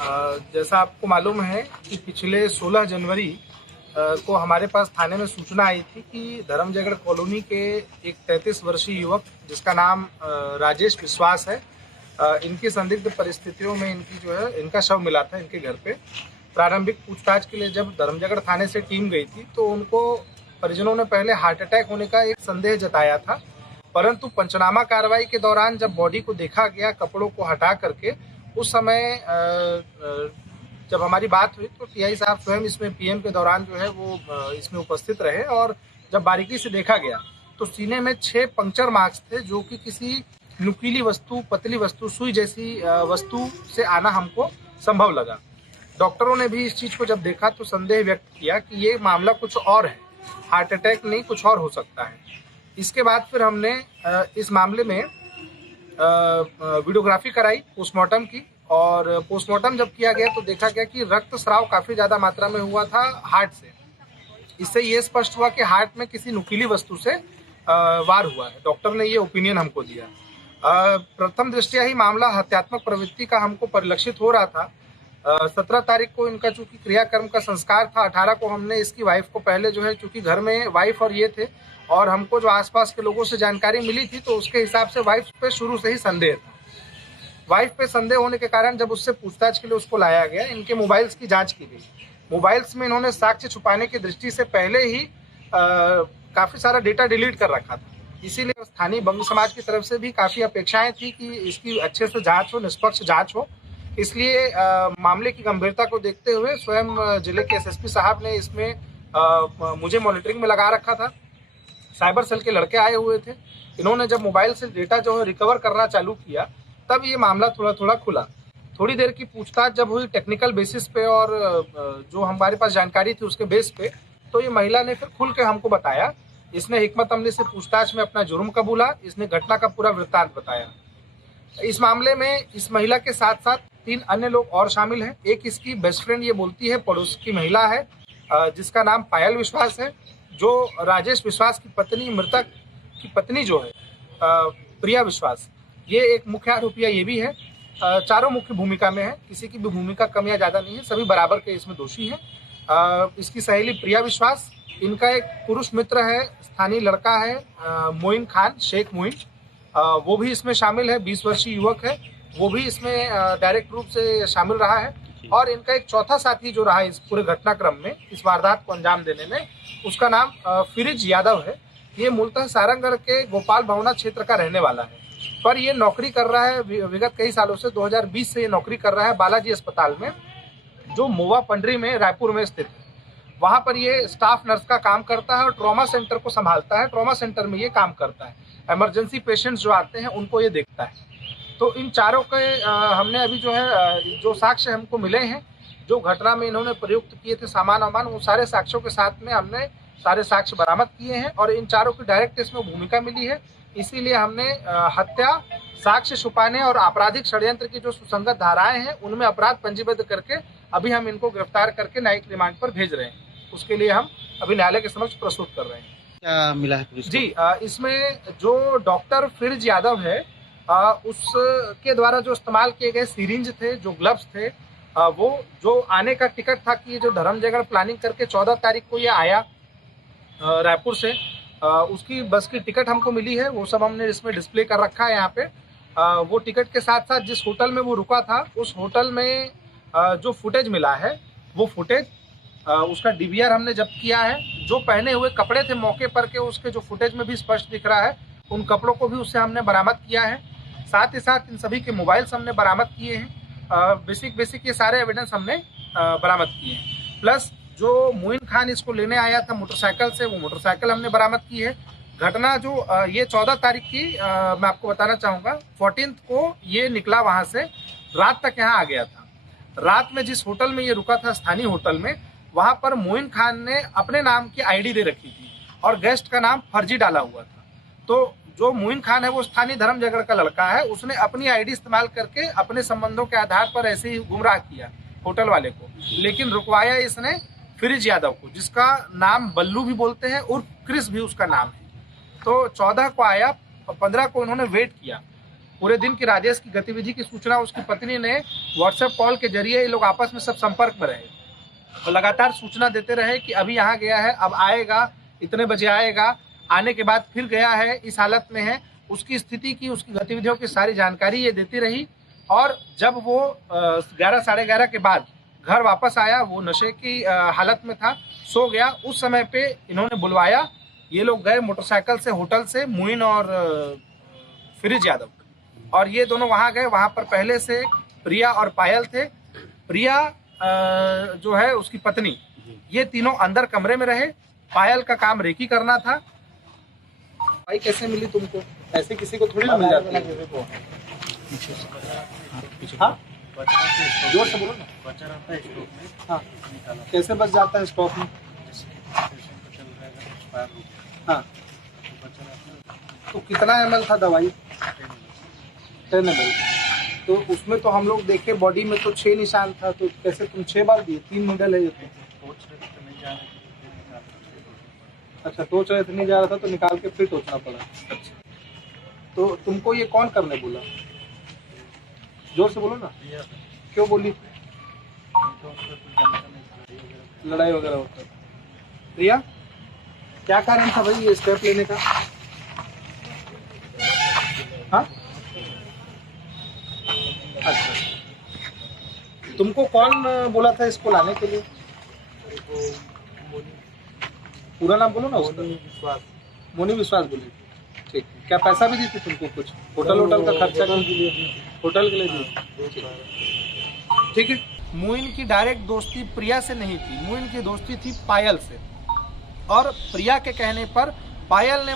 जैसा आपको मालूम है कि पिछले 16 जनवरी को हमारे पास थाने में सूचना आई थी कि धर्मजयगढ़ कॉलोनी के एक 33 वर्षीय युवक जिसका नाम राजेश विश्वास है, इनकी संदिग्ध परिस्थितियों में इनका शव मिला था इनके घर पे। प्रारंभिक पूछताछ के लिए जब धर्मजयगढ़ थाने से टीम गई थी तो उनको परिजनों ने पहले हार्ट अटैक होने का एक संदेह जताया था, परंतु पंचनामा कार्रवाई के दौरान जब बॉडी को देखा गया कपड़ों को हटा करके, उस समय जब हमारी बात हुई तो टीआई साहब स्वयं इसमें पीएम के दौरान वो इसमें उपस्थित रहे और जब बारीकी से देखा गया तो सीने में 6 पंक्चर मार्क्स थे जो कि किसी नुकीली वस्तु, पतली वस्तु, सुई जैसी वस्तु से आना हमको संभव लगा। डॉक्टरों ने भी इस चीज़ को जब देखा तो संदेह व्यक्त किया कि ये मामला कुछ और है, हार्ट अटैक नहीं कुछ और हो सकता है। इसके बाद फिर हमने इस मामले में वीडियोग्राफी कराई पोस्टमार्टम की, और पोस्टमार्टम जब किया गया तो देखा गया कि रक्तस्राव काफ़ी ज़्यादा मात्रा में हुआ था हार्ट से। इससे ये स्पष्ट हुआ कि हार्ट में किसी नुकीली वस्तु से वार हुआ है। डॉक्टर ने ये ओपिनियन हमको दिया। प्रथम दृष्टया ही मामला हत्यात्मक प्रवृत्ति का हमको परिलक्षित हो रहा था। 17 तारीख को इनका चूंकि क्रियाकर्म का संस्कार था, 18 को हमने इसकी वाइफ को पहले चूंकि घर में वाइफ और ये थे और हमको जो आसपास के लोगों से जानकारी मिली थी तो उसके हिसाब से वाइफ पे शुरू से ही संदेह था। वाइफ पे संदेह होने के कारण जब उससे पूछताछ के लिए उसको लाया गया, इनके मोबाइल्स की जांच की गई। मोबाइल्स में इन्होंने साक्ष्य छुपाने की दृष्टि से पहले ही काफ़ी सारा डेटा डिलीट कर रखा था। इसीलिए स्थानीय बंग समाज की तरफ से भी काफ़ी अपेक्षाएं थी कि इसकी अच्छे से जाँच हो, निष्पक्ष जाँच हो। इसलिए मामले की गंभीरता को देखते हुए स्वयं जिले के एसएसपी साहब ने इसमें मुझे मॉनिटरिंग में लगा रखा था। साइबर सेल के लड़के आए हुए थे। इन्होंने जब मोबाइल से डेटा रिकवर करना चालू किया तब ये मामला थोड़ा थोड़ा खुला। थोड़ी देर की पूछताछ जब हुई टेक्निकल बेसिस पे और जो हमारे पास जानकारी थी उसके बेस पे, तो ये महिला ने फिर खुल के हमको बताया। इसने हिकमत अमली से पूछताछ में अपना जुर्म कबूला, इसने घटना का पूरा वृत्तांत बताया। इस मामले में इस महिला के साथ साथ 3 अन्य लोग और शामिल हैं। एक इसकी बेस्ट फ्रेंड ये बोलती है पड़ोस की महिला है जिसका नाम पायल विश्वास है, जो राजेश विश्वास की पत्नी, मृतक की पत्नी जो है प्रिया विश्वास, ये एक मुख्य आरोपी ये भी है। चारों मुख्य भूमिका में है, किसी की भी भूमिका कम या ज़्यादा नहीं है, सभी बराबर के इसमें दोषी हैं। इसकी सहेली प्रिया विश्वास, इनका एक पुरुष मित्र है, स्थानीय लड़का है मोइन खान, शेख मोइन, वो भी इसमें शामिल है। 20 वर्षीय युवक है, वो भी इसमें डायरेक्ट रूप से शामिल रहा है। और इनका एक चौथा साथी जो रहा इस पूरे घटनाक्रम में, इस वारदात को अंजाम देने में, उसका नाम फिरिज यादव है। ये मूलतः सारंगगढ़ के गोपाल भवना क्षेत्र का रहने वाला है, पर ये नौकरी कर रहा है विगत कई सालों से। 2020 से ये नौकरी कर रहा है बालाजी अस्पताल में, जो मोवा पंडरी में रायपुर में स्थित है। वहाँ पर ये स्टाफ नर्स का काम करता है और ट्रॉमा सेंटर को संभालता है। ट्रॉमा सेंटर में ये काम करता है, इमरजेंसी पेशेंट्स जो आते हैं उनको ये देखता है। तो इन चारों के हमने अभी जो साक्ष्य हमको मिले हैं, जो घटना में इन्होंने प्रयुक्त किए थे सामान वामान, वो सारे साक्ष्यों के साथ में हमने सारे साक्ष्य बरामद किए हैं और इन चारों की डायरेक्ट इसमें भूमिका मिली है। इसीलिए हमने हत्या, साक्ष्य छुपाने और आपराधिक षड्यंत्र की जो सुसंगत धाराएं हैं उनमें अपराध पंजीबद्ध करके अभी हम इनको गिरफ्तार करके न्यायिक रिमांड पर भेज रहे हैं। उसके लिए हम अभी न्यायालय के समक्ष प्रस्तुत कर रहे हैं। क्या मिला है पुलिस को? जी, इसमें जो डॉक्टर फिरिज यादव है, उसके द्वारा जो इस्तेमाल किए गए सिरिंज थे, जो ग्लव्स थे, वो जो आने का टिकट था कि जो धर्मजयगढ़ प्लानिंग करके 14 तारीख को ये आया रायपुर से, उसकी बस की टिकट हमको मिली है। वो सब हमने इसमें डिस्प्ले कर रखा है यहाँ पे। वो टिकट के साथ साथ जिस होटल में वो रुका था, उस होटल में जो फुटेज मिला है, वो फुटेज उसका डीवीआर हमने जब्त किया है। जो पहने हुए कपड़े थे मौके पर के, उसके जो फुटेज में भी स्पष्ट दिख रहा है, उन कपड़ों को भी उससे हमने बरामद किया है। साथ ही साथ इन सभी के मोबाइल्स हमने बरामद किए हैं। बेसिक ये सारे एविडेंस हमने बरामद किए हैं। प्लस जो मोइन खान इसको लेने आया था मोटरसाइकिल से, वो मोटरसाइकिल हमने बरामद की है। घटना जो ये 14 तारीख की मैं आपको बताना चाहूँगा, 14 को ये निकला वहाँ से, रात तक यहाँ आ गया था। रात में जिस होटल में ये रुका था, स्थानीय होटल में, वहाँ पर मोइन खान ने अपने नाम की आईडी दे रखी थी और गेस्ट का नाम फर्जी डाला हुआ था। तो जो मोइन खान है वो स्थानीय धर्मजयगढ़ का लड़का है, उसने अपनी आईडी इस्तेमाल करके अपने संबंधों के आधार पर ऐसे ही गुमराह किया होटल वाले को, लेकिन रुकवाया इसने फिरिज यादव को, जिसका नाम बल्लू भी बोलते हैं, उर्फ क्रिस भी उसका नाम है। तो 14 को आया, 15 को उन्होंने वेट किया। पूरे दिन की राजेश की गतिविधि की सूचना उसकी पत्नी ने व्हाट्सएप कॉल के जरिए ये लोग आपस में सब संपर्क में रहे, तो लगातार सूचना देते रहे कि अभी यहाँ गया है, अब आएगा, इतने बजे आएगा। आने के बाद फिर गया है, इस हालत में है, उसकी स्थिति की, उसकी गतिविधियों की सारी जानकारी ये देती रही। और जब वो 11 साढ़े 11 के बाद घर वापस आया, वो नशे की हालत में था, सो गया। उस समय पे इन्होंने बुलवाया, ये लोग गए मोटरसाइकिल से होटल से, मुइन और फिरोज यादव, और ये दोनों वहाँ गए। वहाँ पर पहले से प्रिया और पायल थे। प्रिया जो है उसकी पत्नी, ये तीनों अंदर कमरे में रहे। पायल का काम रेकी करना था। भाई कैसे मिली तुमको? ऐसे किसी को थोड़ी ना मिल जाती है। हाँ? जोर से बोलो ना। हाँ, कैसे बच जाता है स्टॉक में? हाँ, तो कितना ml था दवाई? 10 ml। तो उसमें तो हम लोग देखे बॉडी में तो 6 निशान था, तो कैसे तुम 6 बार दिए? 3 नीडल है ये तो। अच्छा, टोच रहे थे नहीं जा रहा था तो निकाल के फिर टोचना पड़ा। अच्छा, तो तुमको ये कौन करने बोला? जोर से बोलो ना। क्यों बोली? लड़ाई वगैरह होता है। प्रिया, क्या कारण था भाई ये स्टेप लेने का? हाँ, अच्छा, तुमको कौन बोला था इसको लाने के लिए? पूरा नाम बोलो ना। मोनी विश्वास बोली। ठीक, क्या पैसा भी दी थी तुमको कुछ? होटल का खर्चा के लिए? होटल के लिए दी। ठीक है। मुइन की डायरेक्ट दोस्ती प्रिया से नहीं थी, मुइन की दोस्ती थी पायल से। और प्रिया के कहने पर पायल ने